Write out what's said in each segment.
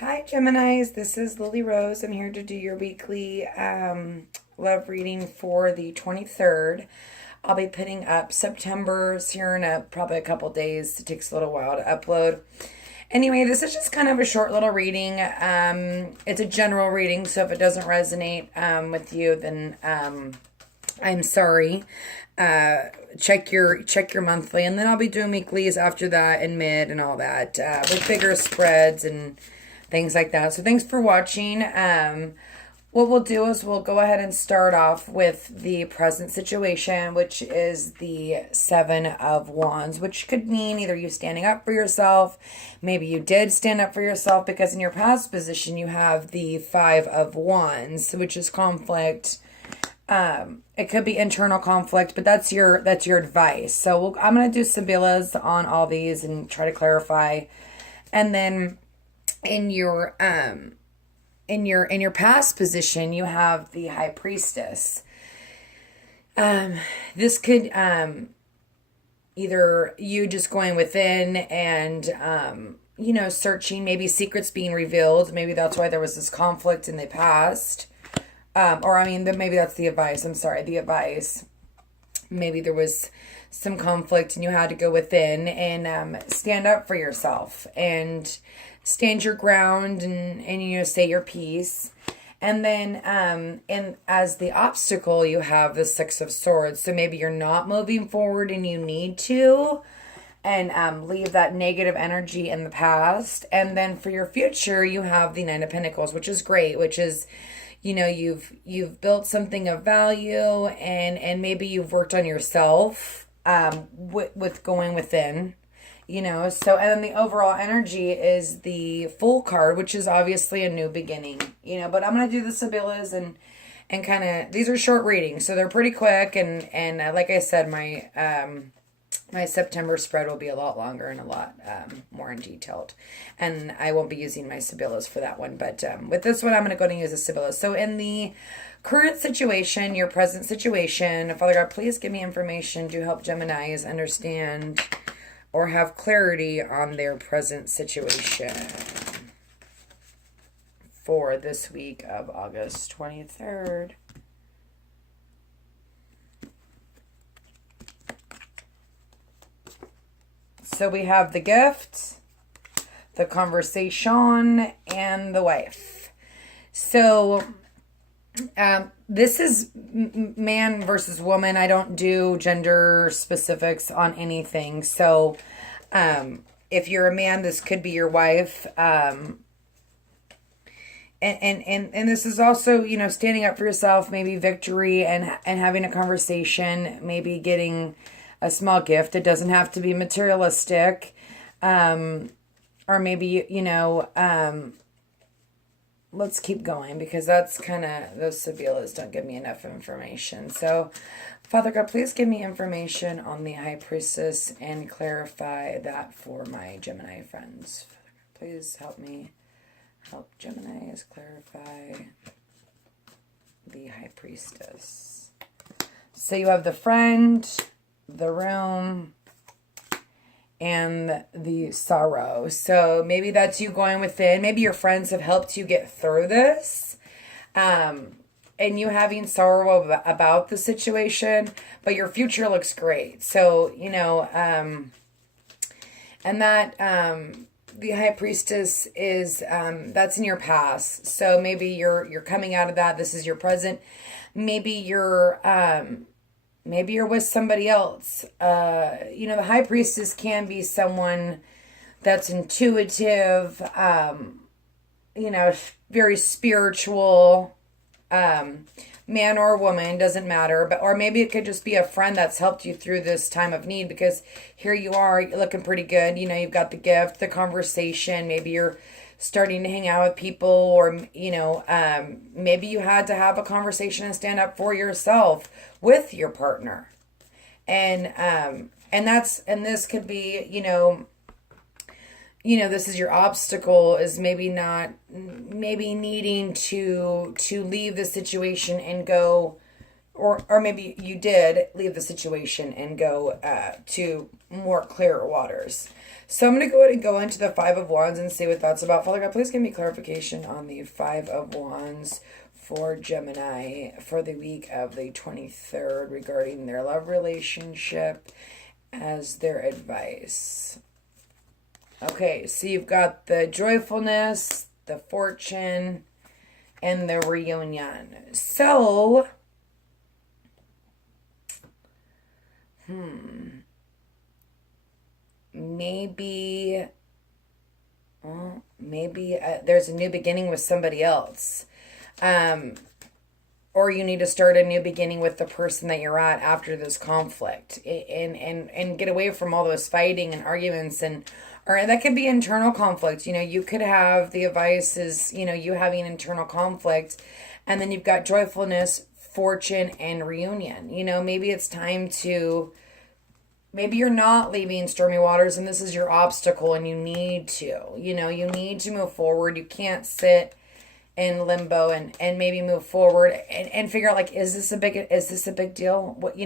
Hi, Geminis. This is Lily Rose. I'm here to do your weekly love reading for the 23rd. I'll be putting up September's here in probably a couple days. It takes a little while to upload. Anyway, this is just kind of a short little reading. It's a general reading, so if it doesn't resonate with you, then I'm sorry. Check your monthly, and then I'll be doing weeklies after that and mid and all that with bigger spreads and things like that. So thanks for watching. What we'll do is we'll go ahead and start off with the present situation, which is the Seven of Wands, which could mean either you standing up for yourself. Maybe you did stand up for yourself because in your past position you have the Five of Wands, which is conflict. It could be internal conflict, but that's your advice. So I'm going to do Sibylla's on all these and try to clarify. And then in your past position, you have the High Priestess. This could either you just going within and searching, maybe secrets being revealed. Maybe that's why there was this conflict in the past. Maybe that's the advice. I'm sorry, the advice. Maybe there was some conflict and you had to go within and stand up for yourself and stand your ground and say your piece. And then and as the obstacle, you have the Six of Swords. So maybe you're not moving forward and you need to, and leave that negative energy in the past. And then for your future, you have the Nine of Pentacles, which is great, which is, you've built something of value, and maybe you've worked on yourself with going within. So, and then the overall energy is the Fool card, which is obviously a new beginning, but I'm going to do the Sibyllas and kind of, these are short readings, so they're pretty quick. And like I said, my September spread will be a lot longer and a lot more in detailed. And I won't be using my Sibyllas for that one. But with this one, I'm going to go ahead and use the Sibyllas. So in the current situation, your present situation, Father God, please give me information to help Geminis understand or have clarity on their present situation for this week of August 23rd. So we have the gift, the conversation, and the wife. So this is man versus woman. I don't do gender specifics on anything. So if you're a man, this could be your wife. And this is also, standing up for yourself, maybe victory and having a conversation, maybe getting a small gift. It doesn't have to be materialistic. Or maybe, let's keep going because that's kind of, those Sibyllas don't give me enough information. So, Father God, please give me information on the High Priestess and clarify that for my Gemini friends. Father God, please help Geminis clarify the High Priestess. So you have the Friend, the Room, and the Sorrow. So maybe that's you going within. Maybe your friends have helped you get through this. And you having sorrow about the situation, but your future looks great. So, and that, the High Priestess is, that's in your past. So maybe you're coming out of that. This is your present. Maybe you're with somebody else. The High Priestess can be someone that's intuitive, very spiritual, man or woman, doesn't matter. Or maybe it could just be a friend that's helped you through this time of need, because here you are, you're looking pretty good. You've got the gift, the conversation. Maybe you're starting to hang out with people, or, maybe you had to have a conversation and stand up for yourself with your partner. And this could be, this is your obstacle, is maybe needing to leave the situation and go, or maybe you did leave the situation and go to more clearer waters. So I'm going to go ahead and go into the Five of Wands and see what that's about. Father God, please give me clarification on the Five of Wands for Gemini for the week of the 23rd regarding their love relationship as their advice. Okay, so you've got the joyfulness, the fortune, and the reunion. So, maybe there's a new beginning with somebody else. Or you need to start a new beginning with the person that you're at after this conflict, and get away from all those fighting and arguments, or that could be internal conflict. You could have the advice is, you having internal conflict, and then you've got joyfulness, fortune, and reunion. Maybe it's time to, maybe you're not leaving stormy waters and this is your obstacle and you need to move forward. You can't sit in limbo and maybe move forward and figure out, like, is this a big deal? What,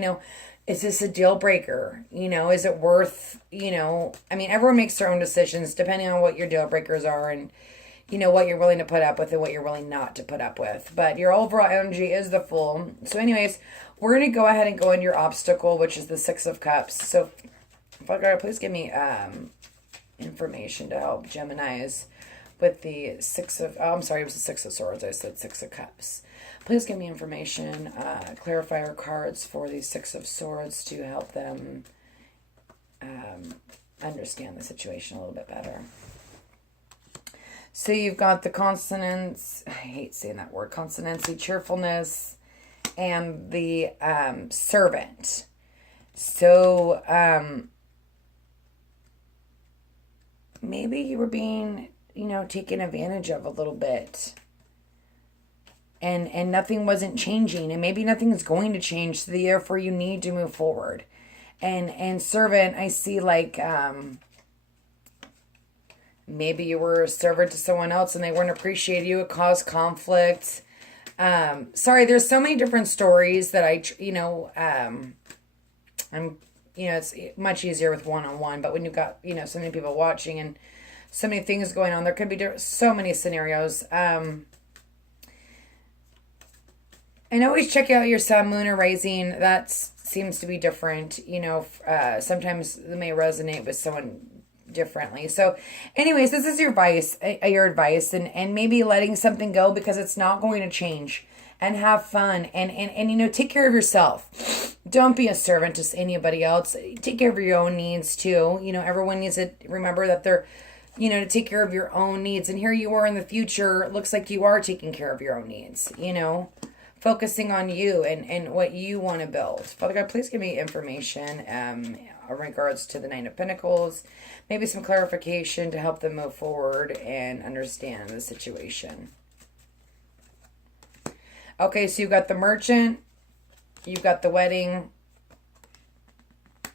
is this a deal breaker? Is it worth, everyone makes their own decisions depending on what your deal breakers are and, what you're willing to put up with and what you're willing not to put up with. But your overall energy is the Fool. So anyways, we're going to go ahead and go into your obstacle, which is the Six of Cups. So, Father God, please give me information to help Geminis with the it was the Six of Swords. I said Six of Cups. Please give me information, clarifier cards for the Six of Swords to help them understand the situation a little bit better. So you've got the consonants, I hate saying that word, consonancy, cheerfulness, and the servant. So maybe you were being, taken advantage of a little bit. And nothing wasn't changing, and maybe nothing's going to change, so therefore you need to move forward. And servant, I see like maybe you were a servant to someone else and they weren't appreciating you. It caused conflict. Sorry, there's so many different stories that it's much easier with one-on-one, but when you've got, so many people watching and so many things going on, there could be so many scenarios. And always check out your sun, moon, or rising. That seems to be different. Sometimes it may resonate with someone differently. So anyways, this is your advice, and maybe letting something go because it's not going to change, and have fun and take care of yourself. Don't be a servant to anybody else. Take care of your own needs too. Everyone needs to remember that they're, to take care of your own needs. And here you are in the future. It looks like you are taking care of your own needs, focusing on you and what you want to build. Father God, please give me information in regards to the Nine of Pentacles, maybe some clarification to help them move forward and understand the situation. Okay, so you've got the Merchant, you've got the Wedding,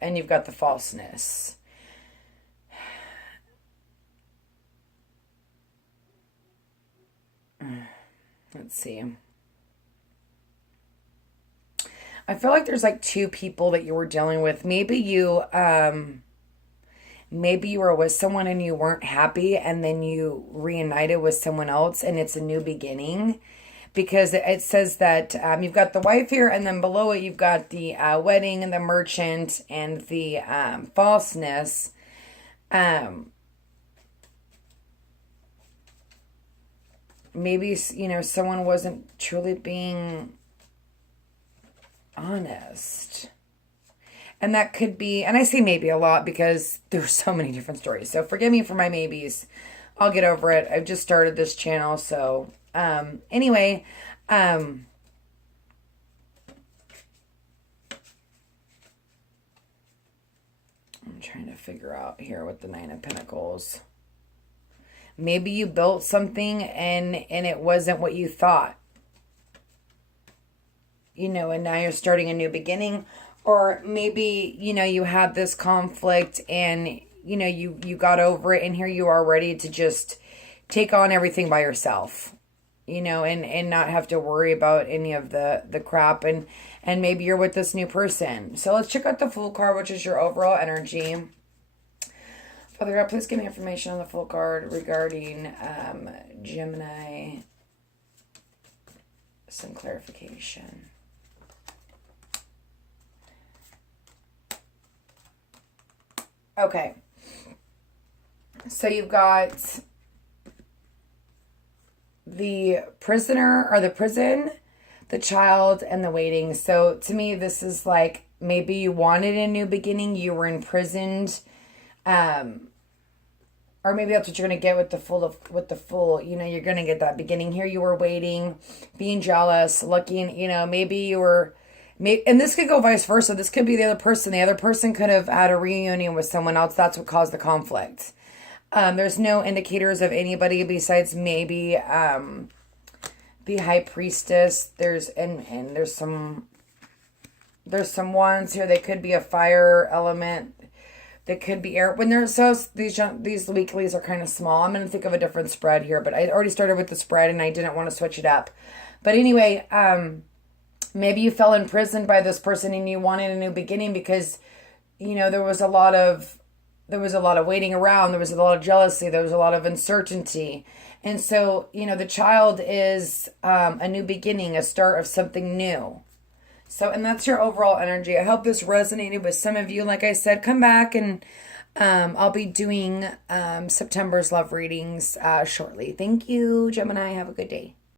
and you've got the Falseness. Let's see. I feel like there's like two people that you were dealing with. Maybe you were with someone and you weren't happy, and then you reunited with someone else and it's a new beginning, because it says that you've got the wife here, and then below it you've got the Wedding and the Merchant and the Falseness. Maybe, someone wasn't truly being honest. And that could be, and I say maybe a lot because there's so many different stories. So forgive me for my maybes. I'll get over it. I've just started this channel. So anyway, I'm trying to figure out here with the Nine of Pentacles. Maybe you built something and it wasn't what you thought. And now you're starting a new beginning. Or maybe, you had this conflict and, you got over it, and here you are ready to just take on everything by yourself, and not have to worry about any of the crap. And maybe you're with this new person. So let's check out the Fool card, which is your overall energy. Father God, please give me information on the full card regarding Gemini. Some clarification. Okay. So you've got the prisoner or the prison, the child, and the waiting. So to me, this is like maybe you wanted a new beginning, you were imprisoned, or maybe that's what you're gonna get with the full. You know, you're gonna get that beginning here. You were waiting, being jealous, looking. You know, maybe you were. And this could go vice versa. This could be the other person. The other person could have had a reunion with someone else. That's what caused the conflict. There's no indicators of anybody besides maybe the high priestess. There's some ones here. They could be a fire element. They could be air. When they're so these weeklies are kind of small. I'm gonna think of a different spread here, but I already started with the spread and I didn't want to switch it up. But anyway, maybe you fell imprisoned by this person and you wanted a new beginning because, you know, there was a lot of waiting around. There was a lot of jealousy. There was a lot of uncertainty. And so, you know, the child is a new beginning, a start of something new. So, and that's your overall energy. I hope this resonated with some of you. Like I said, come back and I'll be doing September's love readings shortly. Thank you, Gemini. Have a good day.